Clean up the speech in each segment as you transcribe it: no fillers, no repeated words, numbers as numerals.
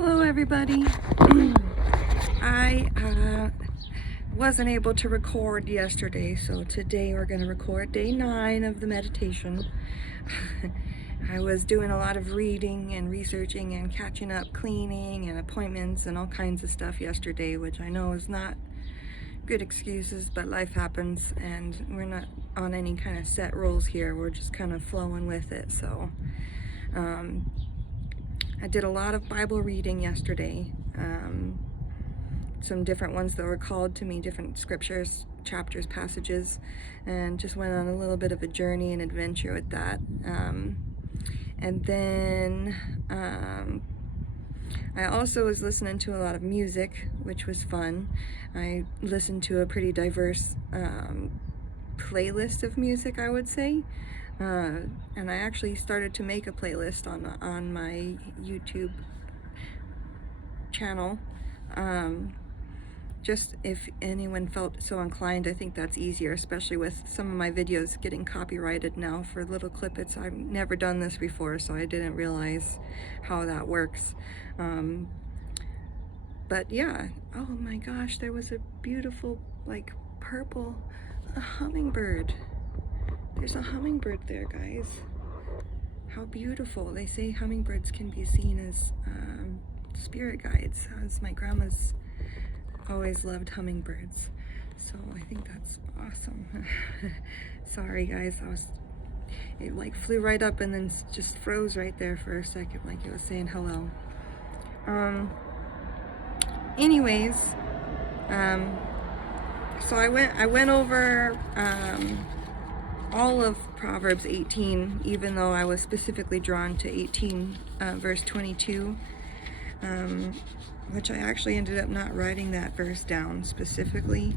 Hello everybody. I wasn't able to record yesterday, so today we're going to record day 9 of the meditation. I was doing a lot of reading and researching and catching up, cleaning and appointments and all kinds of stuff yesterday, which I know is not good excuses, but life happens and we're not on any kind of set rules here. We're just kind of flowing with it. So I did a lot of Bible reading yesterday, some different ones that were called to me, different scriptures, chapters, passages, and just went on a little bit of a journey and adventure with that. And then I also was listening to a lot of music, which was fun. I listened to a pretty diverse playlist of music, I would say. And I actually started to make a playlist on my YouTube channel. Just if anyone felt so inclined, I think that's easier, especially with some of my videos getting copyrighted now for little clippets. I've never done this before, so I didn't realize how that works. But yeah, oh my gosh, there was a beautiful, like, purple hummingbird. There's a hummingbird there, guys. How beautiful. They say hummingbirds can be seen as spirit guides, as my grandma's always loved hummingbirds. So I think that's awesome. Sorry guys, it like flew right up and then just froze right there for a second, like it was saying hello. Anyways, so I went over all of Proverbs 18, even though I was specifically drawn to 18 verse 22, which I actually ended up not writing that verse down specifically,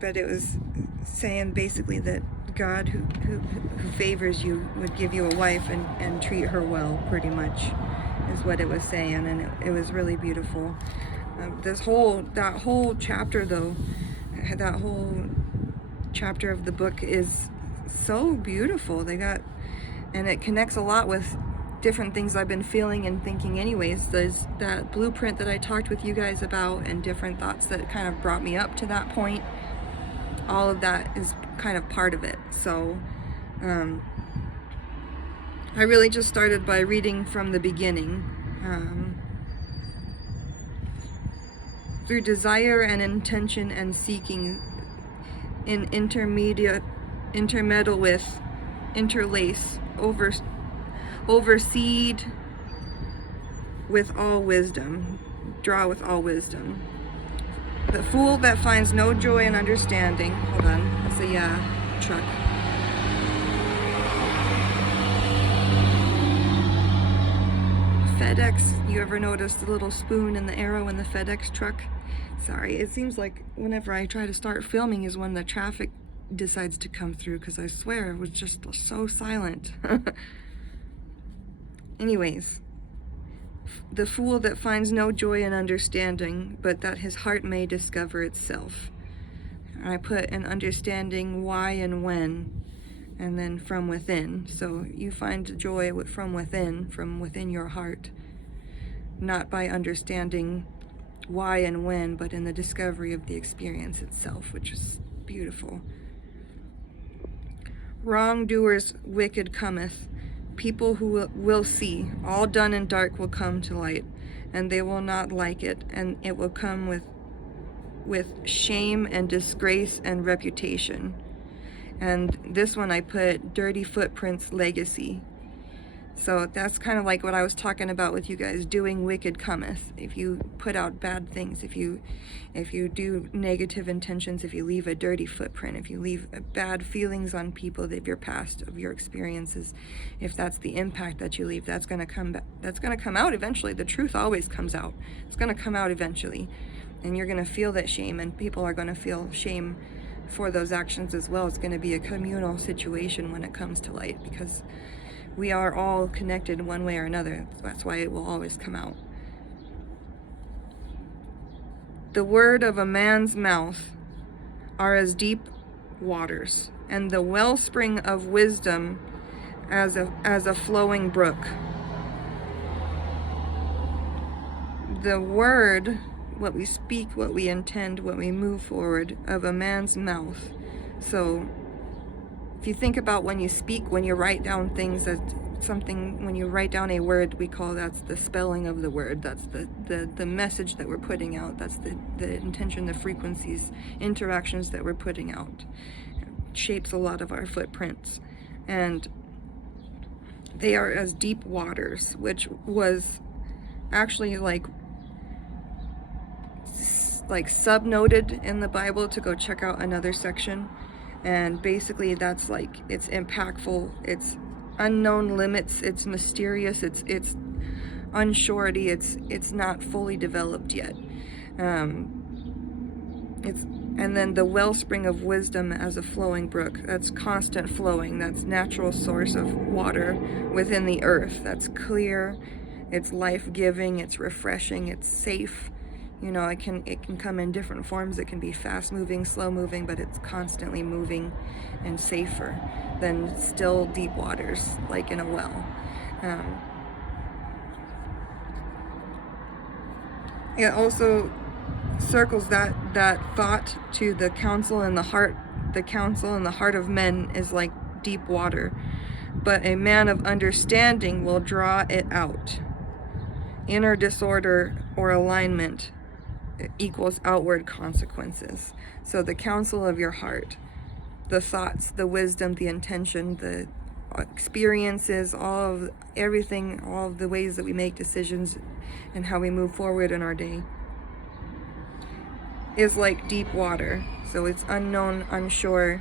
but it was saying basically that God who favors you would give you a wife and treat her well, pretty much is what it was saying, and it was really beautiful. That whole chapter though, that whole chapter of the book is so beautiful. And it connects a lot with different things I've been feeling and thinking anyways. There's that blueprint that I talked with you guys about and different thoughts that kind of brought me up to that point. All of that is kind of part of it. So I really just started by reading from the beginning. Through desire and intention and seeking, in intermeddle with, interlace, overseed with all wisdom, draw with all wisdom. The fool that finds no joy in understanding, hold on, that's a truck. FedEx, you ever notice the little spoon and the arrow in the FedEx truck? Sorry, it seems like whenever I try to start filming is when the traffic decides to come through, because I swear it was just so silent. Anyways, the fool that finds no joy in understanding, but that his heart may discover itself. I put an understanding why and when, and then from within. So you find joy from within your heart, not by understanding why and when, but in the discovery of the experience itself, which is beautiful. Wrongdoers wicked cometh, people who will see, all done in dark will come to light, and they will not like it, and it will come with shame and disgrace and reputation. And this one I put dirty footprints legacy. So that's kind of like what I was talking about with you guys, doing wicked cometh. If you put out bad things, if you do negative intentions, if you leave a dirty footprint, if you leave bad feelings on people of your past, of your experiences, if that's the impact that you leave, that's going to come out eventually. The truth always comes out. It's going to come out eventually, and you're going to feel that shame, and people are going to feel shame for those actions as well. It's going to be a communal situation when it comes to light, because we are all connected one way or another. That's why it will always come out. The word of a man's mouth are as deep waters, and the wellspring of wisdom as a flowing brook. the word, what we speak, what we intend, what we move forward, of a man's mouth. So if you think about when you speak, when you write down things, that something, when you write down a word, we call that's the spelling of the word. That's the message that we're putting out. That's the intention, the frequencies, interactions that we're putting out. It shapes a lot of our footprints. And they are as deep waters, which was actually like subnoted in the Bible. To go check out another section. And basically that's like, it's impactful, it's unknown limits, it's mysterious, it's unsurety, it's not fully developed yet. And then the wellspring of wisdom as a flowing brook, that's constant flowing, that's natural source of water within the earth, that's clear, it's life-giving, it's refreshing, it's safe. You know, it can come in different forms. It can be fast-moving, slow-moving, but it's constantly moving and safer than still deep waters, like in a well. It also circles that thought to the counsel in the heart. The counsel in the heart of men is like deep water, but a man of understanding will draw it out. Inner disorder or alignment equals outward consequences. So the counsel of your heart, the thoughts, the wisdom, the intention, the experiences, everything, all of the ways that we make decisions and how we move forward in our day is like deep water. So it's unknown, unsure.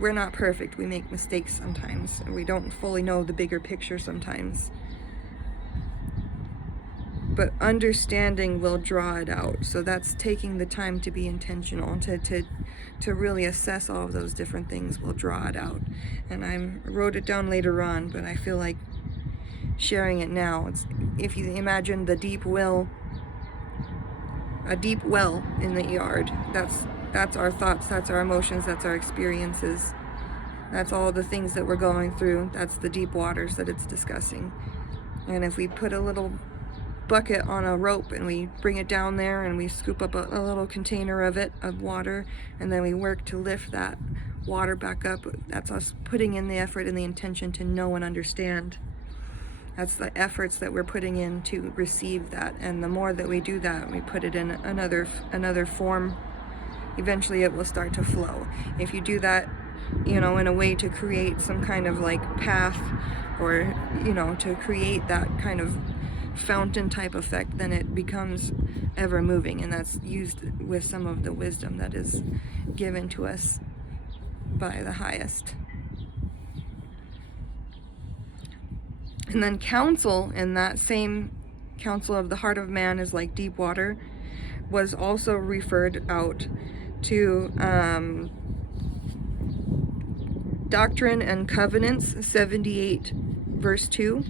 We're not perfect. We make mistakes sometimes. We don't fully know the bigger picture sometimes. But understanding will draw it out. So that's taking the time to be intentional, to really assess all of those different things will draw it out. And I wrote it down later on, but I feel like sharing it now. If you imagine the deep well, a deep well in the yard, that's our thoughts, that's our emotions, that's our experiences, that's all the things that we're going through. That's the deep waters that it's discussing. And if we put a little bucket on a rope and we bring it down there and we scoop up a little container of water, and then we work to lift that water back up, that's us putting in the effort and the intention to know and understand. That's the efforts that we're putting in to receive that. And the more that we do that, we put it in another form, eventually it will start to flow. If you do that, you know, in a way to create some kind of like path, or, you know, to create that kind of fountain type effect, then it becomes ever moving. And that's used with some of the wisdom that is given to us by the highest. And then counsel, in that same counsel of the heart of man is like deep water, was also referred out to Doctrine and Covenants 78 verse 2,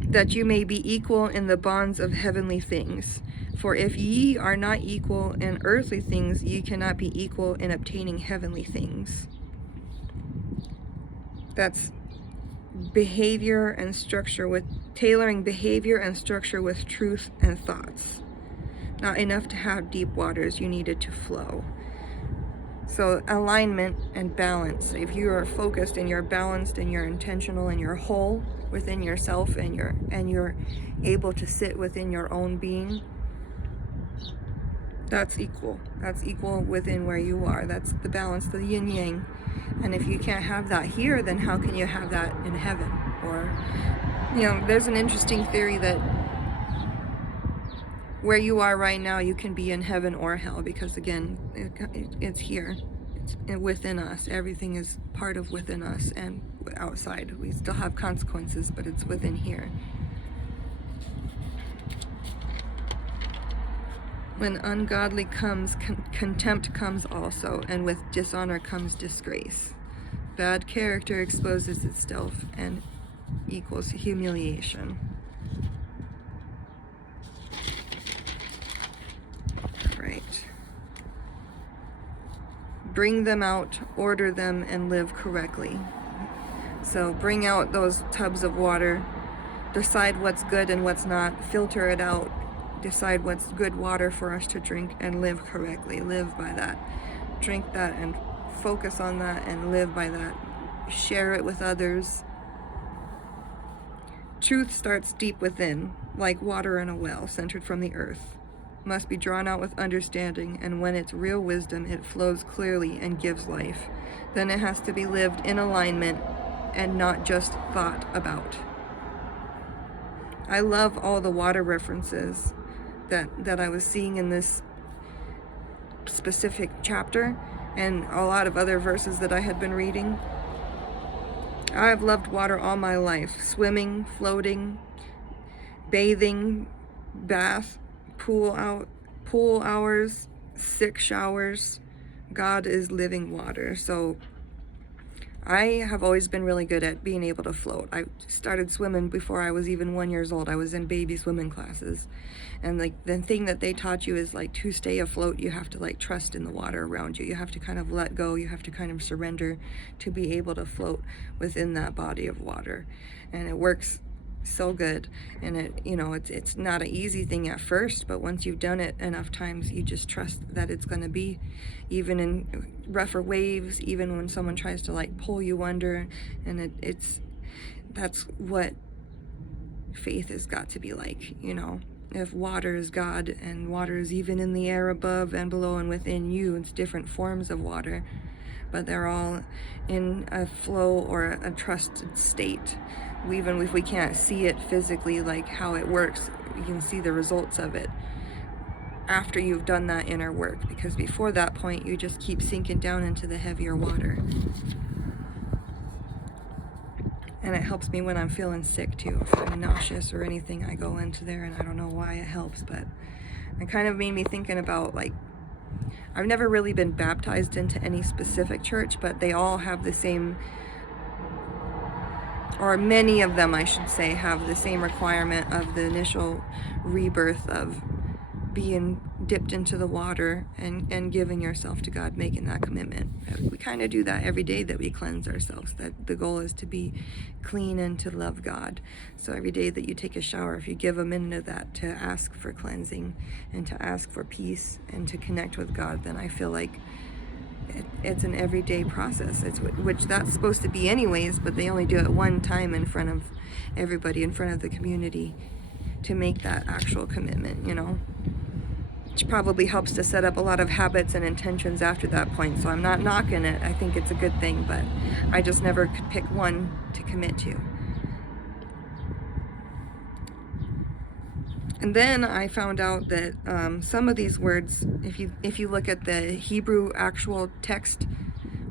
that you may be equal in the bonds of heavenly things. For if ye are not equal in earthly things, ye cannot be equal in obtaining heavenly things. That's behavior and structure, with tailoring behavior and structure with truth and thoughts. Not enough to have deep waters, you need it to flow. So alignment and balance. If you are focused and you're balanced and you're intentional and you're whole within yourself, and you're able to sit within your own being, that's equal. That's equal within where you are. That's the balance, the yin yang. And if you can't have that here, then how can you have that in heaven? Or, you know, there's an interesting theory that where you are right now, you can be in heaven or hell, because again, it's here. It's within us. Everything is part of within us and outside. We still have consequences, but it's within here. When ungodly comes, contempt comes also, and with dishonor comes disgrace. Bad character exposes itself and equals humiliation. Right. Bring them out, order them, and live correctly. So bring out those tubs of water, decide what's good and what's not, filter it out, decide what's good water for us to drink and live correctly, live by that, drink that and focus on that and live by that, share it with others. Truth starts deep within, like water in a well, centered from the earth, must be drawn out with understanding, and when it's real wisdom, it flows clearly and gives life. Then it has to be lived in alignment and not just thought about. I love all the water references that I was seeing in this specific chapter and a lot of other verses that I had been reading. I've loved water all my life. Swimming, floating, bathing, bath, pool hours, sick showers. God is living water. So I have always been really good at being able to float. I started swimming before I was even 1 year old. I was in baby swimming classes. And like the thing that they taught you is like to stay afloat, you have to like trust in the water around you. You have to kind of let go. You have to kind of surrender to be able to float within that body of water. And it works so good. And it's not an easy thing at first, but once you've done it enough times, you just trust that it's going to be, even in rougher waves, even when someone tries to like pull you under. And that's what faith has got to be like. If water is God, and water is even in the air above and below and within you, it's different forms of water, but they're all in a flow or a trusted state. Even if we can't see it physically, like how it works, you can see the results of it after you've done that inner work, because before that point you just keep sinking down into the heavier water. And it helps me when I'm feeling sick too. If I'm nauseous or anything, I go into there, and I don't know why it helps, but it kind of made me thinking about, like, I've never really been baptized into any specific church, but they all have the same, or many of them I should say, have the same requirement of the initial rebirth of being dipped into the water and giving yourself to God, making that commitment. We kind of do that every day that we cleanse ourselves, that the goal is to be clean and to love God. So every day that you take a shower, if you give a minute of that to ask for cleansing and to ask for peace and to connect with God, then I feel like it's an everyday process. Which that's supposed to be anyways, but they only do it one time in front of everybody, in front of the community, to make that actual commitment, which probably helps to set up a lot of habits and intentions after that point. So I'm not knocking it. I think it's a good thing, but I just never could pick one to commit to. And then I found out that some of these words, if you look at the Hebrew actual text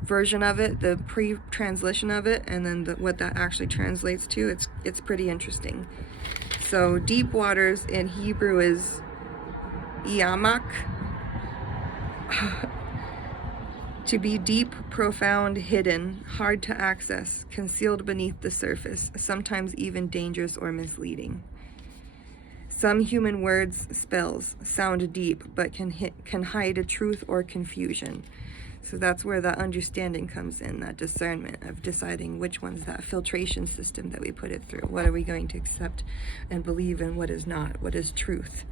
version of it, the pre-translation of it, and then what that actually translates to, it's pretty interesting. So deep waters in Hebrew is yamak, to be deep, profound, hidden, hard to access, concealed beneath the surface, sometimes even dangerous or misleading. Some human words, spells, sound deep, but can hide a truth or confusion. So that's where that understanding comes in, that discernment of deciding which one's that filtration system that we put it through. What are we going to accept and believe in, what is not, what is truth.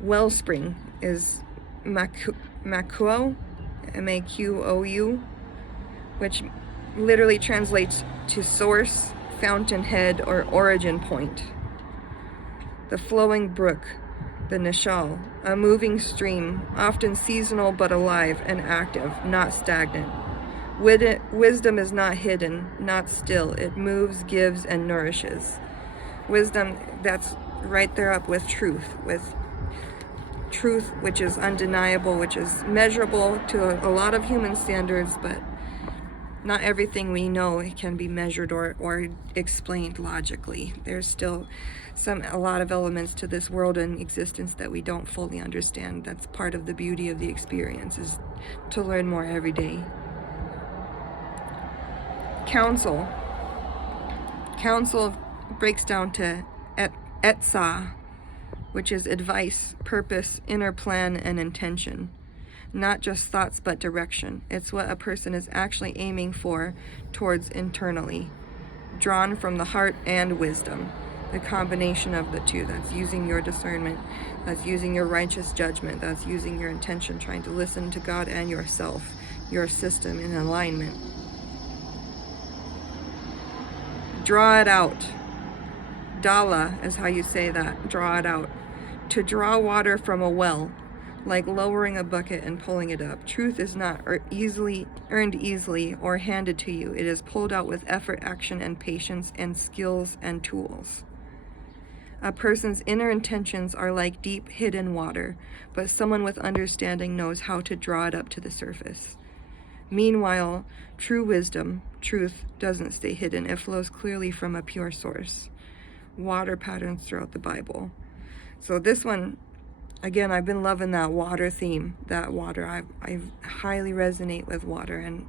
Wellspring is makuo, M-A-Q-O-U, which literally translates to source, fountainhead, or origin point. The flowing brook, the nishal, a moving stream, often seasonal but alive and active, not stagnant. Wisdom is not hidden, not still. It moves, gives, and nourishes. Wisdom, that's right there up with truth which is undeniable, which is measurable to a lot of human standards, but not everything we know can be measured or explained logically. There's still a lot of elements to this world and existence that we don't fully understand. That's part of the beauty of the experience, is to learn more every day. Counsel breaks down to etzah, which is advice, purpose, inner plan, and intention. Not just thoughts, but direction. It's what a person is actually aiming for towards internally, drawn from the heart and wisdom. The combination of the two. That's using your discernment. That's using your righteous judgment. That's using your intention, trying to listen to God and yourself, your system in alignment. Draw it out. Dala is how you say that. Draw it out. To draw water from a well, like lowering a bucket and pulling it up. Truth is not earned easily or handed to you. It is pulled out with effort, action, and patience, and skills and tools. A person's inner intentions are like deep, hidden water, but someone with understanding knows how to draw it up to the surface. Meanwhile, true wisdom, truth, doesn't stay hidden. It flows clearly from a pure source. Water patterns throughout the Bible. So this one, again, I've been loving that water theme, that water. I highly resonate with water. And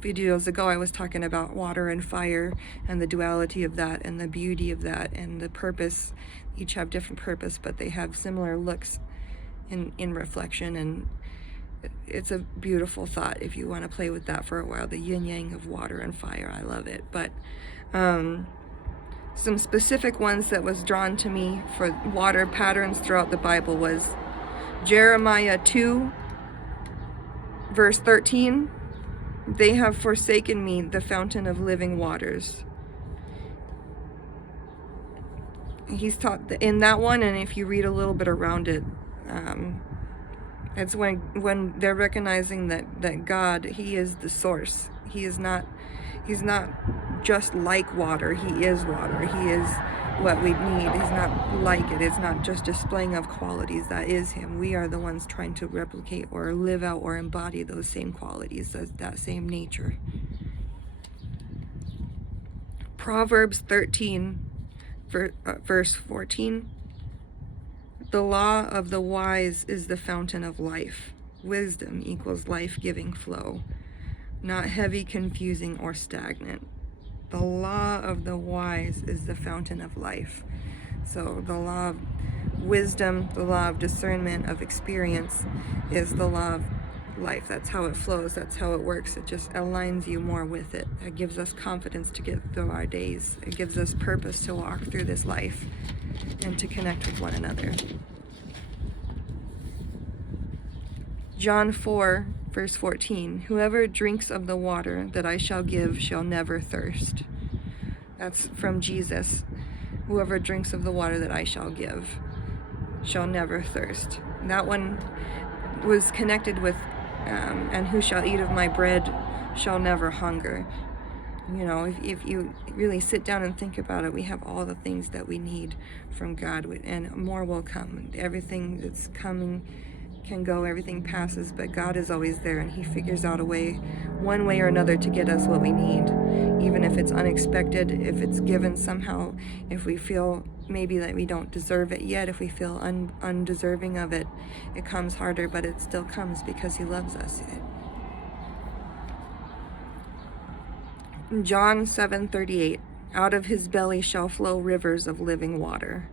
videos ago, I was talking about water and fire and the duality of that and the beauty of that and the purpose. Each have different purpose, but they have similar looks in reflection. And it's a beautiful thought if you want to play with that for a while, the yin-yang of water and fire. I love it. But some specific ones that was drawn to me for water patterns throughout the Bible was Jeremiah 2, verse 13. They have forsaken me, the fountain of living waters. He's taught in that one, and if you read a little bit around it, it's when they're recognizing that God, He is the source. He's not just like water. He is water. He is what we need. He's not like it. It's not just displaying of qualities. That is Him. We are the ones trying to replicate or live out or embody those same qualities, that same nature. Proverbs 13, verse 14. The law of the wise is the fountain of life. Wisdom equals life-giving flow, not heavy, confusing, or stagnant. The law of the wise is the fountain of life. So the law of wisdom, the law of discernment, of experience, is the law of life. That's how it flows. That's how it works. It just aligns you more with it. It gives us confidence to get through our days. It gives us purpose to walk through this life and to connect with one another. John 4, verse 14. Whoever drinks of the water that I shall give shall never thirst. That's from Jesus. Whoever drinks of the water that I shall give shall never thirst. That one was connected with, and who shall eat of my bread shall never hunger. You know, if you really sit down and think about it, we have all the things that we need from God, and more will come. Everything that's coming can go, everything passes, but God is always there, and He figures out a way, one way or another, to get us what we need, even if it's unexpected, if it's given somehow, if we feel maybe that we don't deserve it yet, if we feel undeserving of it, it comes harder, but it still comes because He loves us. John 7:38, out of His belly shall flow rivers of living water.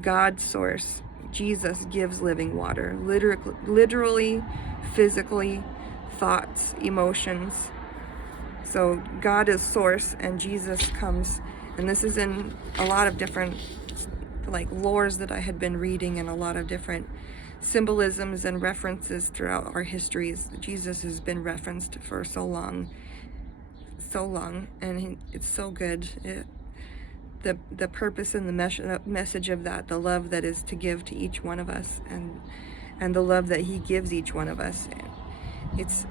God's source. Jesus gives living water, literally, physically, thoughts, emotions. So God is source, and Jesus comes, and this is in a lot of different like lores that I had been reading, and a lot of different symbolisms and references throughout our histories. Jesus has been referenced for so long, and it's so good. The purpose and the message of that, the love that is to give to each one of us, and the love that He gives each one of us. It's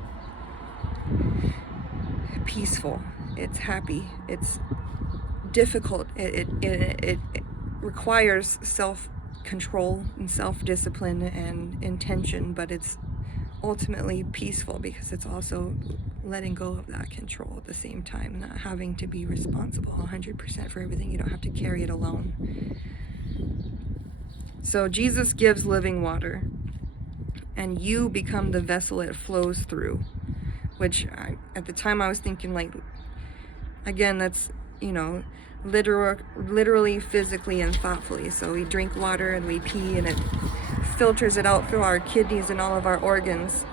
peaceful, it's happy, it's difficult, it requires self-control and self-discipline and intention, but it's ultimately peaceful because it's also letting go of that control at the same time, not having to be responsible 100% for everything. You don't have to carry it alone. So Jesus gives living water, and you become the vessel it flows through, which at the time I was thinking, like, again, that's, you know, literally, physically, and thoughtfully. So we drink water and we pee, and it filters it out through our kidneys and all of our organs.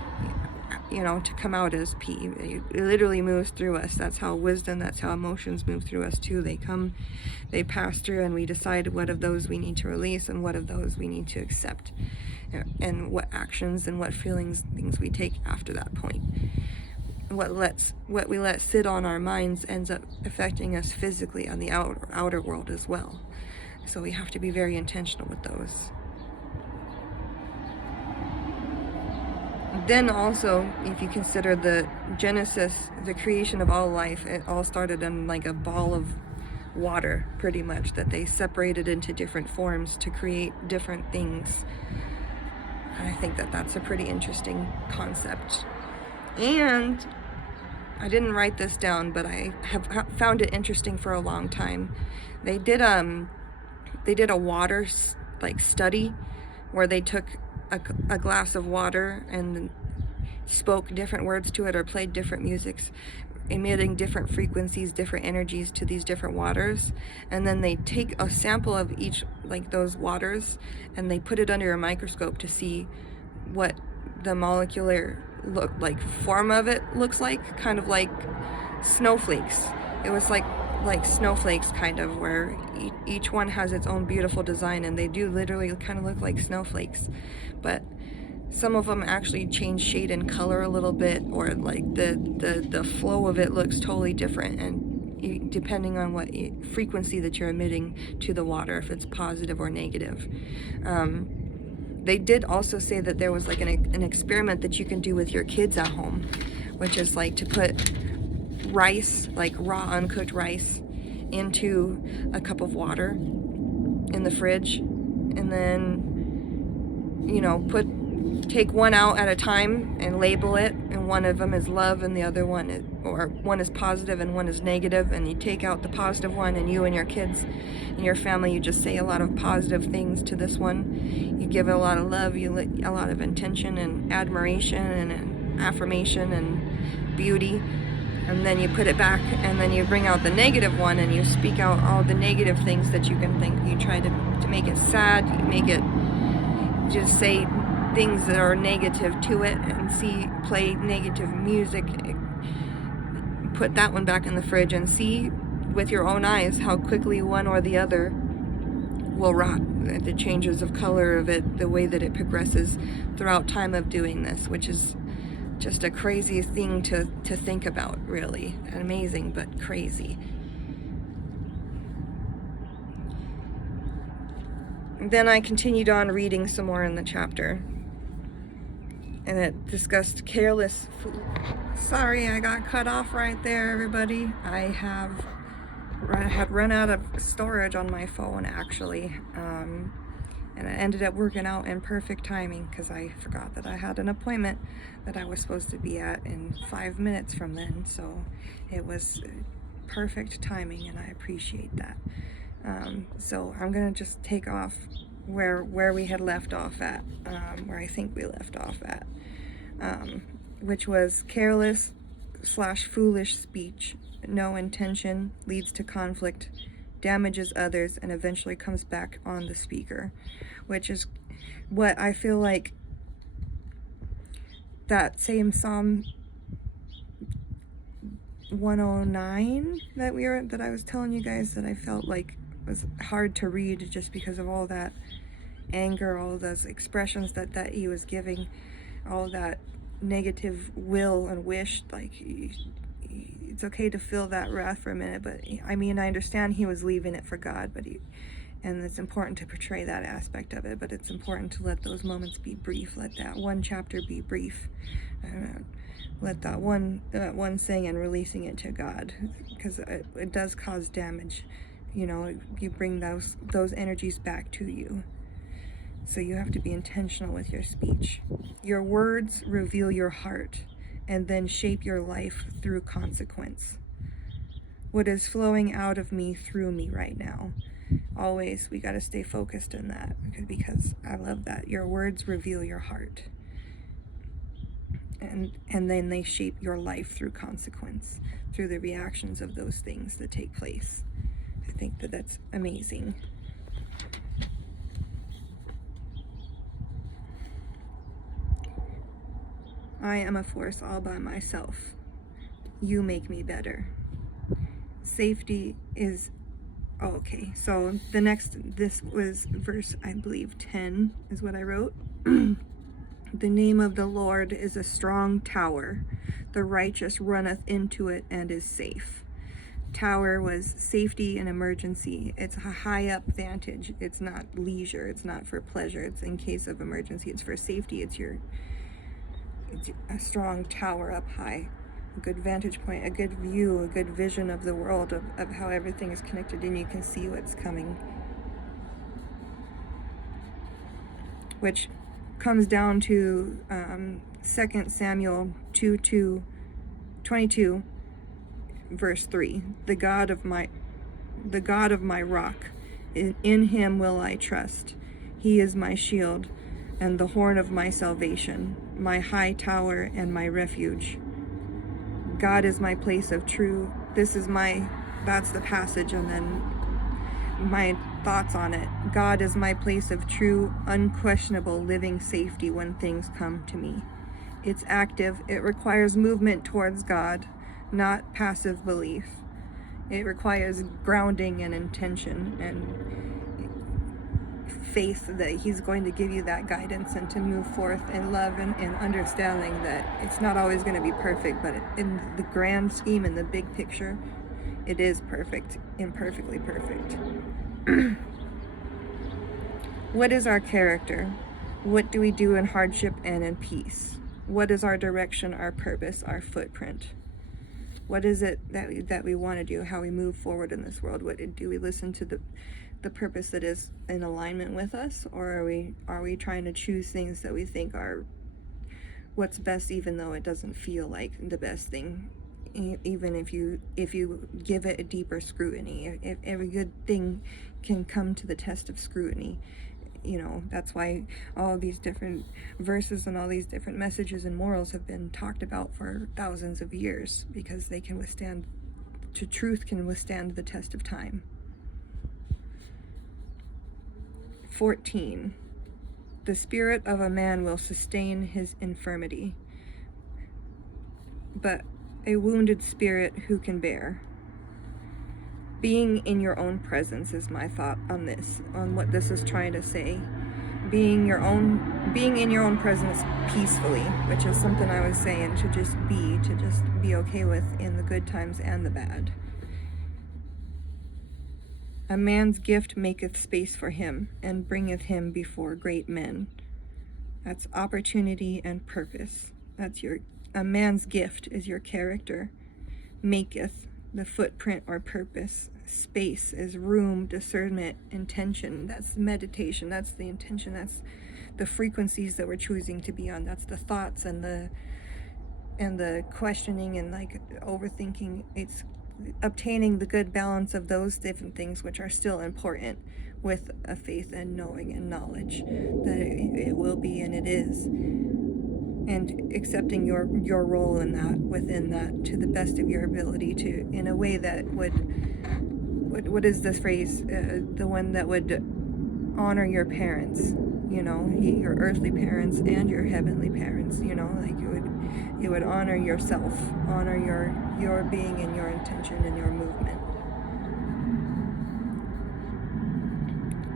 to come out as P. It literally moves through us. That's how wisdom, that's how emotions move through us too. They pass through, and we decide what of those we need to release and what of those we need to accept, and what actions and what things we take after that point. What we let sit on our minds ends up affecting us physically on the outer world as well. So we have to be very intentional with those. Then also, if you consider the Genesis, the creation of all life, it all started in like a ball of water, pretty much, that they separated into different forms to create different things. And I think that that's a pretty interesting concept. And I didn't write this down, but I have found it interesting for a long time. They did a water study where they took a glass of water and spoke different words to it or played different musics, emitting different frequencies, different energies to these different waters, and then they take a sample of each those waters and they put it under a microscope to see what the molecular form of it looks like, kind of like snowflakes. It was like snowflakes, kind of, where each one has its own beautiful design, and they do literally kind of look like snowflakes, but some of them actually change shade and color a little bit, or the flow of it looks totally different, and depending on what frequency that you're emitting to the water, if it's positive or negative. They did also say that there was an experiment that you can do with your kids at home, which is to put rice, raw uncooked rice, into a cup of water in the fridge, and then take one out at a time and label it, and one of them is love and the other one is, or one is positive and one is negative, and you take out the positive one, and you and your kids and your family, you just say a lot of positive things to this one, you give it a lot of love, a lot of intention and admiration and affirmation and beauty, and then you put it back, and then you bring out the negative one and you speak out all the negative things that you can think. You try to make it sad, you make it just say things that are negative to it, and play negative music, put that one back in the fridge, and see with your own eyes how quickly one or the other will rot. The changes of color of it, the way that it progresses throughout time of doing this, which is just a crazy thing to think about, really. Amazing, but crazy. Then I continued on reading some more in the chapter, and it discussed careless food. Sorry, I got cut off right there, everybody. I had run out of storage on my phone, actually, and I ended up working out in perfect timing, because I forgot that I had an appointment that I was supposed to be at in 5 minutes from then, so it was perfect timing, and I appreciate that. So I'm gonna just take off where we had left off at, where I think we left off at, which was careless / foolish speech, no intention, leads to conflict, damages others, and eventually comes back on the speaker, which is what I feel like that same Psalm 109 that I was telling you guys that I felt like was hard to read, just because of all that anger, all those expressions that he was giving, all that negative will and wish. It's okay to feel that wrath for a minute, but I understand he was leaving it for God, and it's important to portray that aspect of it, but it's important to let those moments be brief. Let that one chapter be brief. Let that one thing, and releasing it to God, because it does cause damage. You bring those energies back to you. So you have to be intentional with your speech. Your words reveal your heart, and then shape your life through consequence. What is flowing out of me through me right now? Always, we got to stay focused on that, because I love that. Your words reveal your heart, and then they shape your life through consequence, through the reactions of those things that take place. I think that's amazing. I am a force all by myself. You make me better. Safety is, oh, okay, so the next, this was verse, I believe 10 is what I wrote. The name of the Lord is a strong tower. The righteous runneth into it and is safe. Tower was safety and emergency. It's a high up vantage. It's not leisure. It's not for pleasure. It's in case of emergency. It's for safety. It's a strong tower up high. A good vantage point, a good view, a good vision of the world, of how everything is connected, and you can see what's coming. Which comes down to 2 Samuel 22, verse 3. The God of my rock, in him will I trust. He is my shield and the horn of my salvation, my high tower and my refuge. God is my place of true. That's the passage, and then my thoughts on it. God is my place of true, unquestionable living safety when things come to me. It's active. It requires movement towards God, not passive belief. It requires grounding and intention and faith that he's going to give you that guidance and to move forth in love and understanding that it's not always going to be perfect, but in the grand scheme, in the big picture, it is perfect, imperfectly perfect. What is our character? What do we do in hardship and in peace? What is our direction, our purpose, our footprint? What is it that we want to do, how we move forward in this world? Do we listen to the purpose that is in alignment with us, or are we trying to choose things that we think are what's best, even though it doesn't feel like the best thing, even if you give it a deeper scrutiny? If every good thing can come to the test of scrutiny, that's why all these different verses and all these different messages and morals have been talked about for thousands of years, because they can withstand, truth can withstand the test of time. 14. The spirit of a man will sustain his infirmity, but a wounded spirit who can bear? Being in your own presence is my thought on this, on what this is trying to say. Being in your own presence peacefully, which is something I was saying, to just be okay with in the good times and the bad. A man's gift maketh space for him, and bringeth him before great men. That's opportunity and purpose. A man's gift is your character. Maketh, the footprint or purpose. Space is room, discernment, intention. That's meditation. That's the intention. That's the frequencies that we're choosing to be on. That's the thoughts and the questioning and overthinking. It's obtaining the good balance of those different things, which are still important, with a faith and knowing and knowledge that it will be and it is, and accepting your role in that, within that, to the best of your ability, to, in a way that what is this phrase, the one that would honor your parents, your earthly parents and your heavenly parents, you would honor yourself, honor your being and your intention and your movement.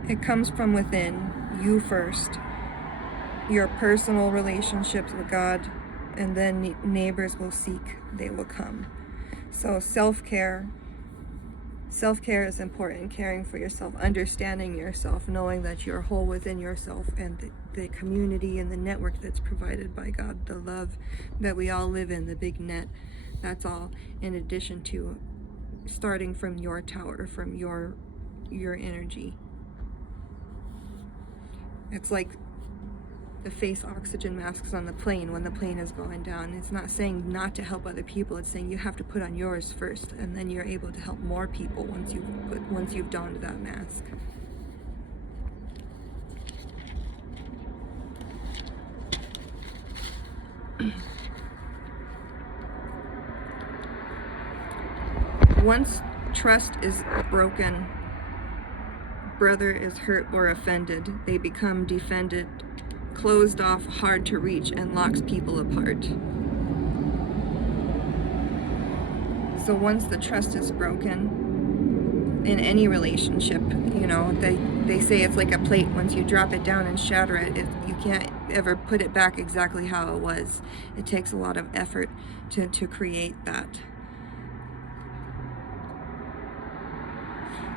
It comes from within, you first, your personal relationships with God, and then neighbors will seek, they will come. So self-care is important, caring for yourself, understanding yourself, knowing that you're whole within yourself, and the community and the network that's provided by God, the love that we all live in, the big net, that's all in addition to starting from your tower, from your energy. It's like the face oxygen masks on the plane when the plane is going down. It's not saying not to help other people. It's saying you have to put on yours first, and then you're able to help more people once you've donned that mask. Once trust is broken, brother is hurt or offended, they become defended closed off, hard to reach, and locks people apart. So once the trust is broken in any relationship, you know, they say it's like a plate. Once you drop it down and shatter it, you can't ever put it back exactly how it was. It takes a lot of effort to create that.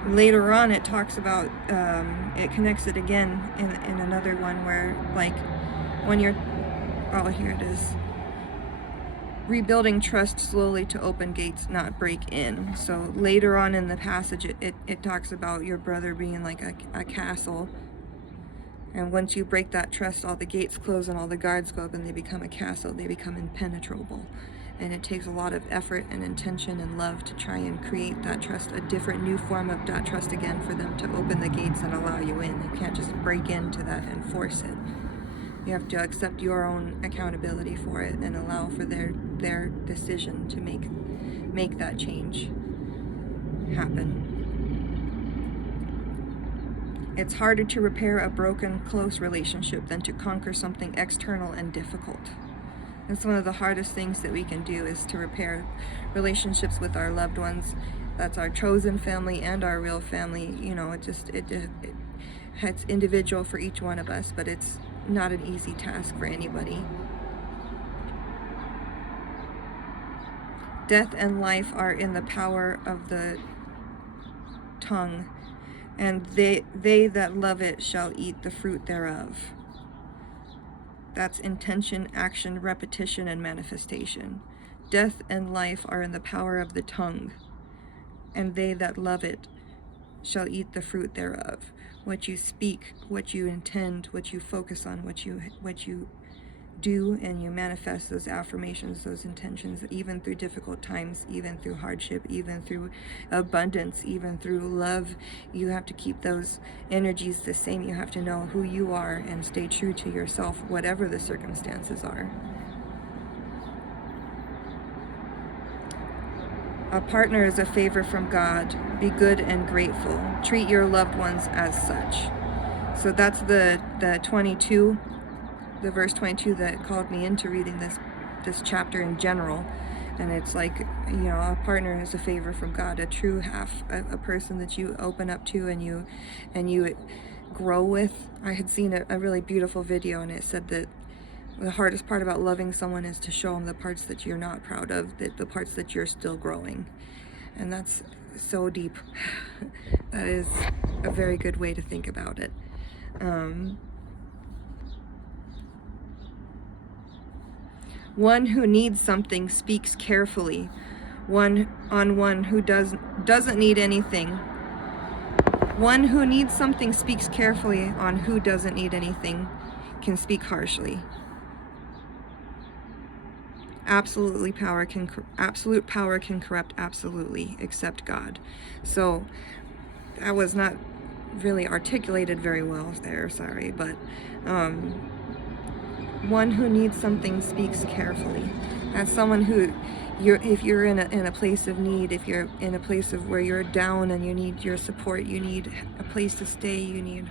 Later on, it talks about, it connects it again in another one where, like, when you're, oh, here it is. Rebuilding trust slowly to open gates, not break in. So later on in the passage, it talks about your brother being like a castle. And once you break that trust, all the gates close and all the guards go up and they become a castle. They become impenetrable. And it takes a lot of effort and intention and love to try and create that trust, a different new form of that trust again, for them to open the gates and allow you in. You can't just break into that and force it. You have to accept your own accountability for it and allow for their decision to make that change happen. It's harder to repair a broken, close relationship than to conquer something external and difficult. It's one of the hardest things that we can do, is to repair relationships with our loved ones. That's our chosen family and our real family. You know, it's individual for each one of us, but it's not an easy task for anybody. Death and life are in the power of the tongue, and they that love it shall eat the fruit thereof. That's intention, action, repetition, and manifestation. Death and life are in the power of the tongue, and they that love it shall eat the fruit thereof. What you speak, what you intend, what you focus on, what you do, and you manifest those affirmations, those intentions, even through difficult times, even through hardship, even through abundance, even through love. You have to keep those energies the same. You have to know who you are and stay true to yourself, whatever the circumstances are. A partner is a favor from God. Be good and grateful. Treat your loved ones as such. So that's the 22, the verse 22 that called me into reading this chapter in general. And it's like, you know, a partner is a favor from God, a true half, a person that you open up to and you grow with. I had seen a really beautiful video, and it said that the hardest part about loving someone is to show them the parts that you're not proud of, the parts that you're still growing. And that's so deep. That is a very good way to think about it. One who needs something speaks carefully. One who doesn't need anything. One who needs something speaks carefully. On who doesn't need anything can speak harshly. Absolute power can corrupt absolutely, except God. So that was not really articulated very well there, sorry, but one who needs something speaks carefully. That's someone who, if you're in a place of need, if you're in a place of where you're down and you need your support, you need a place to stay, you need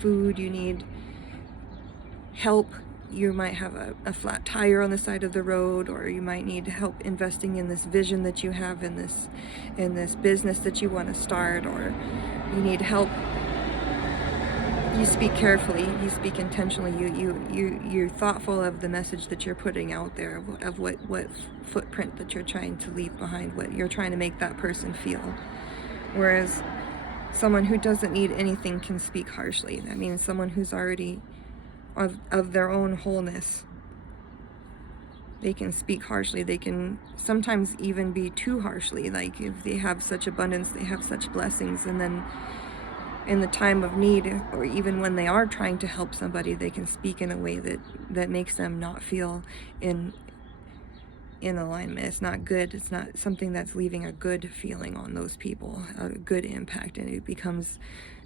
food, you need help. You might have a flat tire on the side of the road, or you might need help investing in this vision that you have, in this business that you want to start, or you need help. You speak carefully, you speak intentionally, you're thoughtful of the message that you're putting out there, of what footprint that you're trying to leave behind, what you're trying to make that person feel. Whereas someone who doesn't need anything can speak harshly. That means someone who's already of their own wholeness. They can speak harshly. They can sometimes even be too harshly. Like, if they have such abundance, they have such blessings, and then in the time of need, or even when they are trying to help somebody, they can speak in a way that makes them not feel in alignment. It's not good. It's not something that's leaving a good feeling on those people, a good impact, and it becomes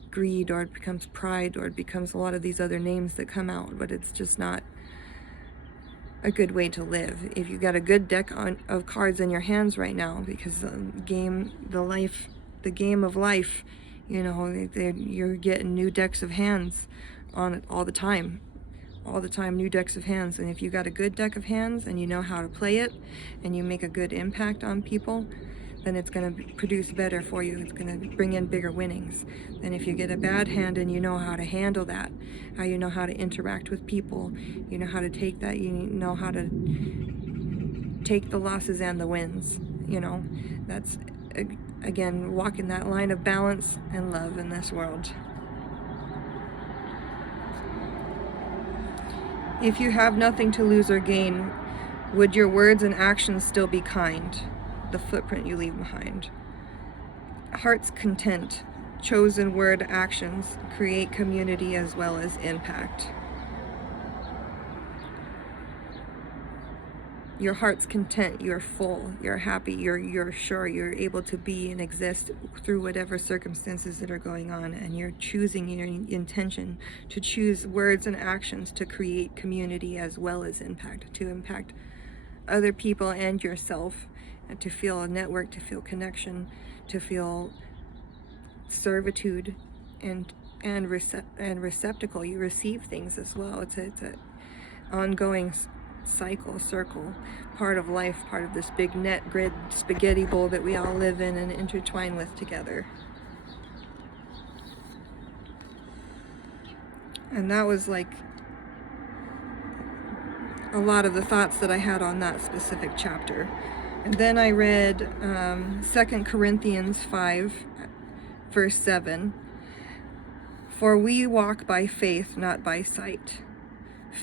greed, or it becomes pride, or it becomes a lot of these other names that come out, but it's just not a good way to live. If you got a good deck of cards in your hands right now, because the game of life, you know, you're getting new decks of hands on it all the time. all the time, new decks of hands. And if you got a good deck of hands and you know how to play it and you make a good impact on people, then it's going to produce better for you. It's going to bring in bigger winnings. And if you get a bad hand and you know how to handle that, how you know how to interact with people, you know how to take that, you know how to take the losses and the wins, you know, that's, again, walking that line of balance and love in this world. If you have nothing to lose or gain, would your words and actions still be kind? The footprint you leave behind. Heart's content, chosen word actions create community as well as impact. Your heart's content, you're full, you're happy, you're sure, you're able to be and exist through whatever circumstances that are going on, and you're choosing your intention to choose words and actions to create community as well as impact, to impact other people and yourself, and to feel a network, to feel connection, to feel servitude and receptacle. You receive things as well. It's a ongoing circle, part of life, part of this big net grid spaghetti bowl that we all live in and intertwine with together. And that was like a lot of the thoughts that I had on that specific chapter. And then I read 2 Corinthians 5, verse 7. For we walk by faith, not by sight.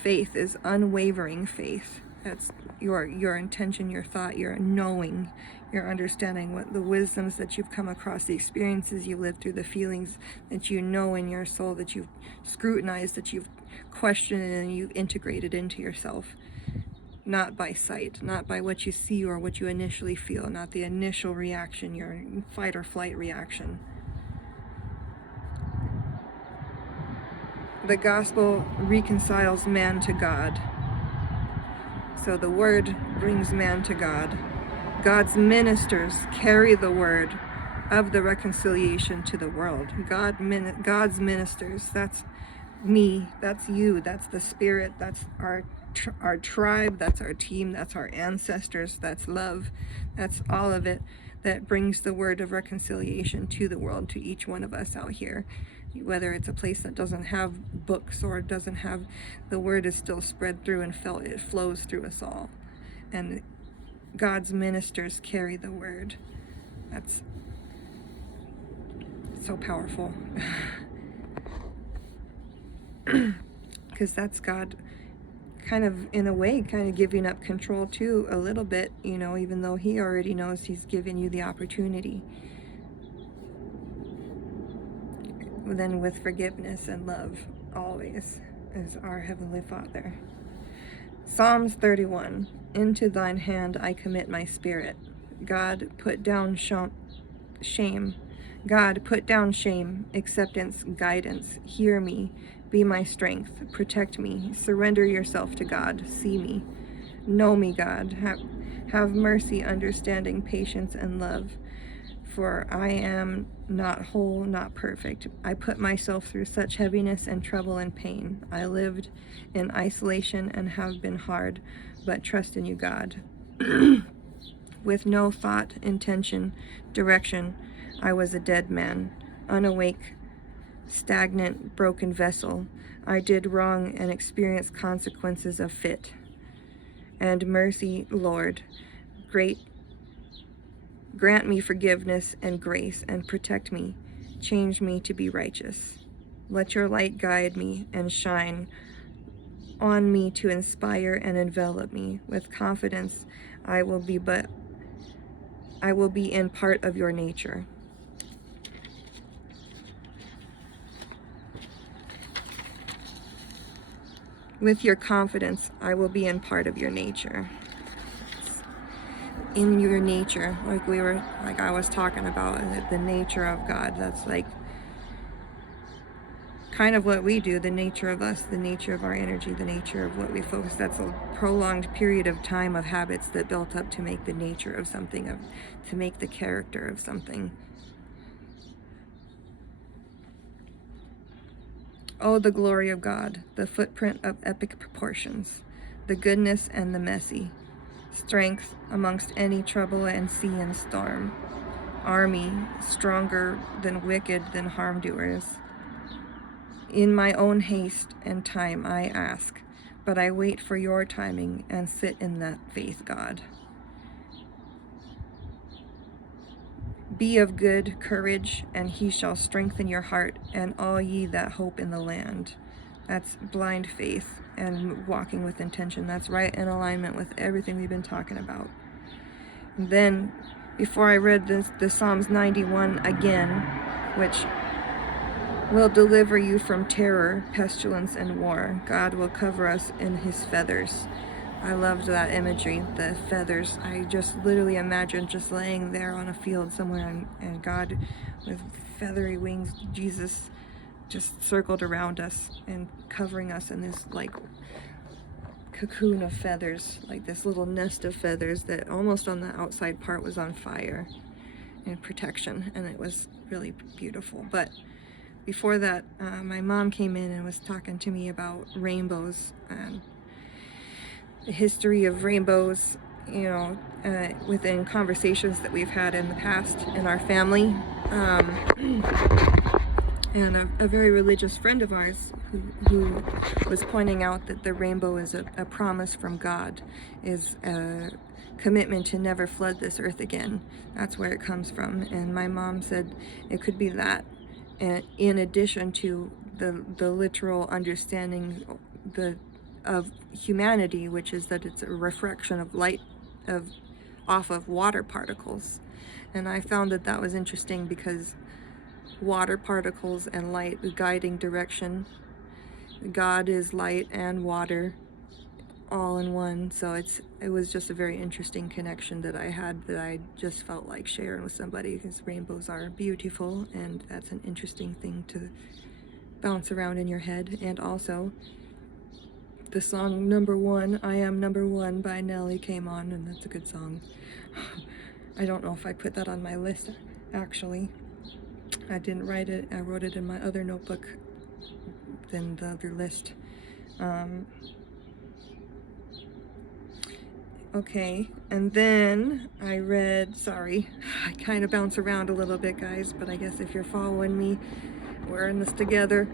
Faith is unwavering faith. That's your intention, your thought, your knowing, your understanding, what the wisdoms that you've come across, the experiences you lived through, the feelings that you know in your soul, that you've scrutinized, that you've questioned and you've integrated into yourself. Not by sight, not by what you see or what you initially feel, not the initial reaction, your fight or flight reaction. The gospel reconciles man to God. So the word brings man to God. God's ministers carry the word of the reconciliation to the world. God's ministers, that's me, that's you, that's the spirit, that's our tribe, that's our team, that's our ancestors, that's love, that's all of it that brings the word of reconciliation to the world, to each one of us out here. Whether it's a place that doesn't have books or doesn't have, the word is still spread through and felt, it flows through us all. And God's ministers carry the word. That's so powerful. Because that's God kind of, in a way, kind of giving up control too, a little bit, you know, even though he already knows he's given you the opportunity. Then with forgiveness and love, always, is our Heavenly Father. Psalms 31, into thine hand I commit my spirit. God, put down shame. God, put down shame, acceptance, guidance. Hear me, be my strength, protect me. Surrender yourself to God, see me. Know me, God. Have mercy, understanding, patience, and love. For I am not whole, not perfect. I put myself through such heaviness and trouble and pain. I lived in isolation and have been hard, but trust in you, God. With no thought, intention, direction, I was a dead man, unawake, stagnant, broken vessel. I did wrong and experienced consequences of fit. And mercy, Lord, grant me forgiveness and grace and protect me. Change me to be righteous. Let your light guide me and shine on me to inspire and envelop me. With confidence, I will be in part of your nature. With your confidence, I will be in part of your nature. In your nature, like I was talking about, the nature of God. That's like kind of what we do, the nature of us, the nature of our energy, the nature of what we focus. That's a prolonged period of time of habits that built up to make the nature of something, to make the character of something. Oh, the glory of God, the footprint of epic proportions, the goodness and the messy, strength amongst any trouble and sea and storm, army stronger than wicked than harm doers. In my own haste and time I ask, but I wait for your timing and sit in that faith, God. Be of good courage, and he shall strengthen your heart, and all ye that hope in the land. That's blind faith and walking with intention. That's right in alignment with everything we've been talking about. And then, before I read the Psalms 91 again, which will deliver you from terror, pestilence, and war. God will cover us in his feathers. I loved that imagery, the feathers. I just literally imagined just laying there on a field somewhere and God with feathery wings, Jesus, just circled around us and covering us in this like cocoon of feathers, like this little nest of feathers that almost on the outside part was on fire and protection, and it was really beautiful. But before that, my mom came in and was talking to me about rainbows and the history of rainbows, you know, within conversations that we've had in the past in our family. And a very religious friend of ours who was pointing out that the rainbow is a promise from God, is a commitment to never flood this earth again. That's where it comes from. And my mom said it could be that, in addition to the literal understanding of humanity, which is that it's a refraction of light off of water particles. And I found that was interesting because water particles and light, the guiding direction. God is light and water all in one. So it was just a very interesting connection that I had, that I just felt like sharing with somebody, because rainbows are beautiful and that's an interesting thing to bounce around in your head. And also the song Number One, I Am Number One by Nelly came on, and that's a good song. I don't know if I put that on my list actually. I didn't write it. I wrote it in my other notebook than the other list. Okay, and then I read, sorry, I kind of bounce around a little bit, guys, but I guess if you're following me, we're in this together.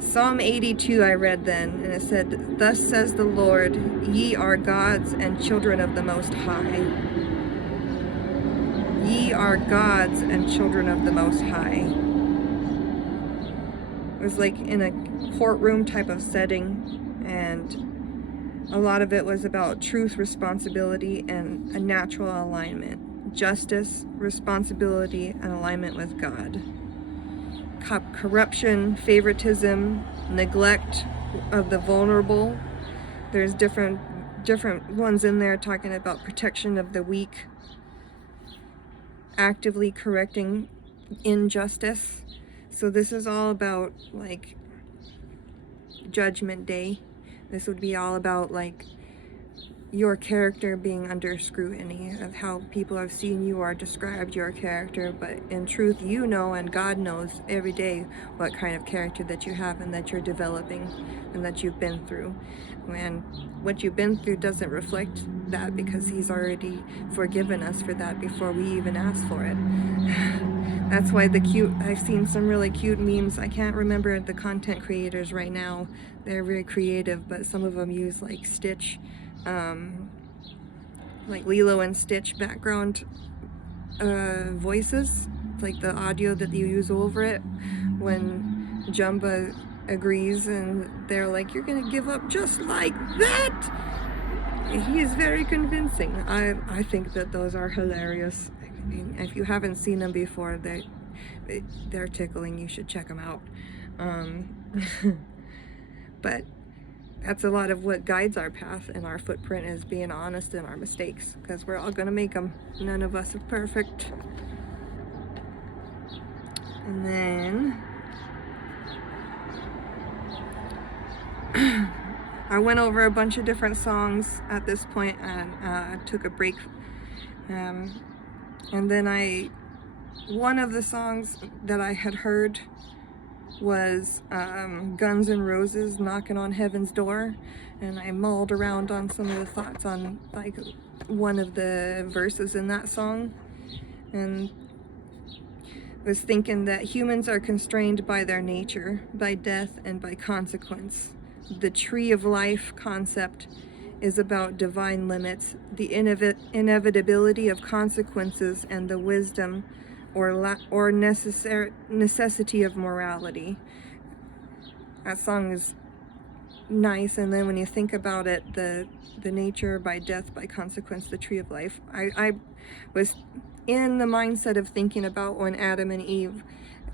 Psalm 82 I read then, and it said, "Thus says the Lord, ye are gods and children of the Most High." Ye are gods and children of the Most High. It was like in a courtroom type of setting, and a lot of it was about truth, responsibility, and a natural alignment. Justice, responsibility, and alignment with God. Corruption, favoritism, neglect of the vulnerable. There's different ones in there talking about protection of the weak, actively correcting injustice. So this is all about like Judgment Day. This would be all about like your character being under scrutiny, of how people have seen you or described your character, but in truth you know, and God knows every day what kind of character that you have and that you're developing and that you've been through. And what you've been through doesn't reflect that, because he's already forgiven us for that before we even asked for it. That's why I've seen some really cute memes. I can't remember the content creators right now. They're very creative, but some of them use like Stitch, like Lilo and Stitch background voices. It's like the audio that you use over it when Jumba agrees, and they're like, "You're gonna give up just like that?" He is very convincing. I think that those are hilarious. I mean, if you haven't seen them before, they're tickling. You should check them out. But that's a lot of what guides our path and our footprint, is being honest in our mistakes, because we're all gonna make them. None of us are perfect. And then I went over a bunch of different songs at this point, and I took a break. And then I one of the songs that I had heard was Guns N' Roses, Knocking on Heaven's Door, and I mulled around on some of the thoughts on like one of the verses in that song, and was thinking that humans are constrained by their nature, by death, and by consequence. The tree of life concept is about divine limits, the inevitability of consequences, and the wisdom or necessity of morality. That song is nice, and then when you think about it, the nature by death, by consequence, the tree of life. I was in the mindset of thinking about when Adam and Eve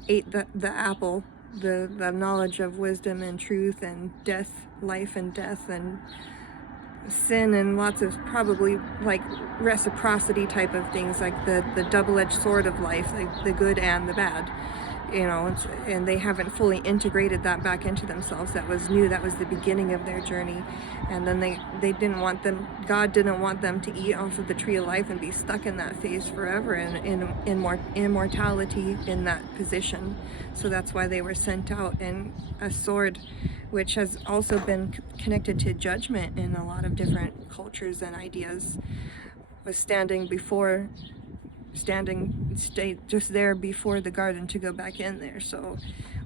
ate the apple, the knowledge of wisdom and truth and death, life and death, and sin, and lots of probably like reciprocity type of things, like the double-edged sword of life, like the good and the bad, you know, and they haven't fully integrated that back into themselves. That was new, that was the beginning of their journey. And then they didn't want them, God didn't want them to eat off of the tree of life and be stuck in that phase forever, and in immortality in that position. So that's why they were sent out. And a sword, which has also been connected to judgment in a lot of different cultures and ideas, was stay just there before the garden to go back in there. So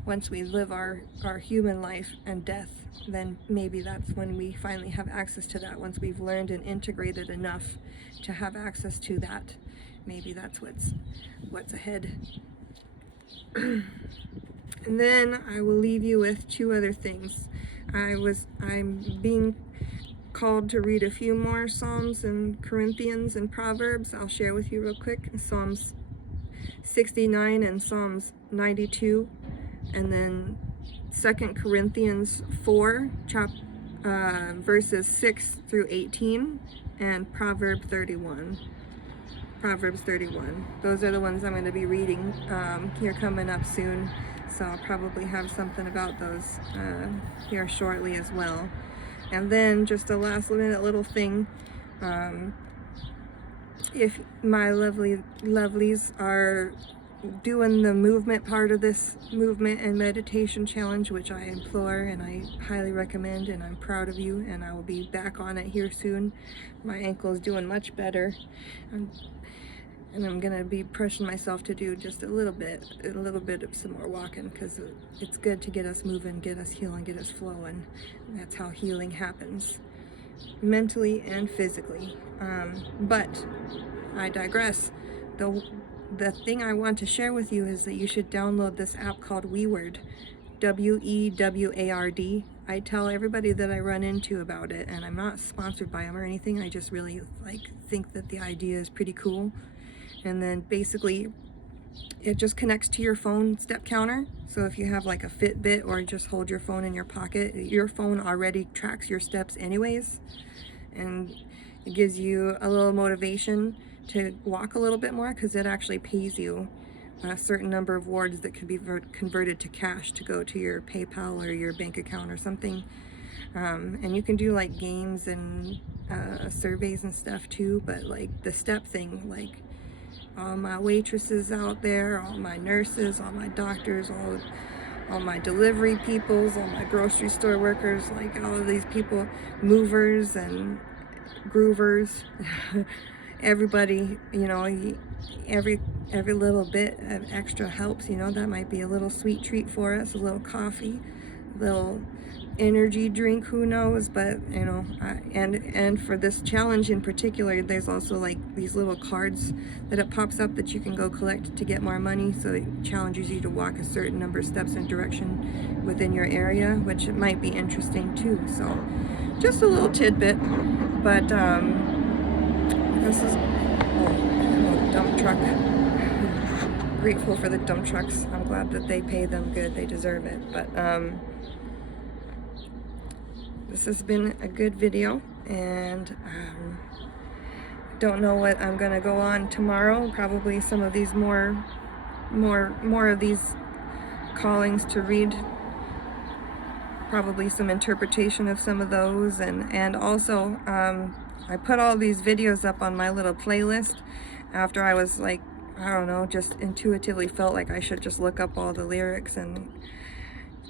once we live our human life and death, then maybe that's when we finally have access to that. Once we've learned and integrated enough to have access to that, maybe that's what's ahead. And then I will leave you with two other things. I'm being called to read a few more Psalms and Corinthians and Proverbs. I'll share with you real quick. Psalms 69 and Psalms 92, and then 2 Corinthians 4, verses 6 through 18, and Proverbs 31. Those are the ones I'm going to be reading here coming up soon. So I'll probably have something about those here shortly as well. And then just a last minute little thing. If my lovelies are doing the movement part of this movement and meditation challenge, which I implore and I highly recommend, and I'm proud of you, and I will be back on it here soon. My ankle is doing much better. And I'm gonna be pushing myself to do just a little bit of some more walking, because it's good to get us moving, get us healing, get us flowing. And that's how healing happens, mentally and physically. But I digress. The thing I want to share with you is that you should download this app called WeWord, WEWARD. I tell everybody that I run into about it, and I'm not sponsored by them or anything. I just really think that the idea is pretty cool. And then basically it just connects to your phone step counter. So if you have like a Fitbit or just hold your phone in your pocket, your phone already tracks your steps anyways. And it gives you a little motivation to walk a little bit more, because it actually pays you a certain number of wards that could be converted to cash to go to your PayPal or your bank account or something. And you can do like games and surveys and stuff too, but like the step thing, like all my waitresses out there, all my nurses, all my doctors, all my delivery peoples, all my grocery store workers, like all of these people, movers and groovers, everybody, you know, every little bit of extra helps, you know. That might be a little sweet treat for us, a little coffee, a little energy drink, who knows. But you know, and for this challenge in particular, there's also like these little cards that it pops up that you can go collect to get more money. So it challenges you to walk a certain number of steps in direction within your area, which it might be interesting too. So just a little tidbit. But this is a dump truck. Grateful for the dump trucks. I'm glad that they pay them good. They deserve it. But this has been a good video, and don't know what I'm gonna go on tomorrow. Probably some of these more of these callings to read. Probably some interpretation of some of those, and also I put all these videos up on my little playlist after I was like I don't know, just intuitively felt like I should just look up all the lyrics, and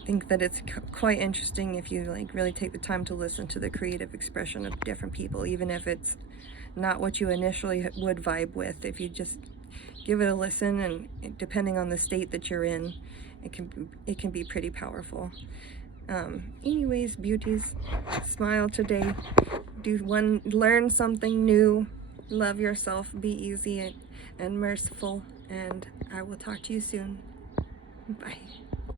think that it's quite interesting if you like really take the time to listen to the creative expression of different people, even if it's not what you initially would vibe with. If you just give it a listen, and depending on the state that you're in, it can be pretty powerful. Anyways, beauties, smile today. Learn something new. Love yourself. Be easy and merciful. And I will talk to you soon. Bye.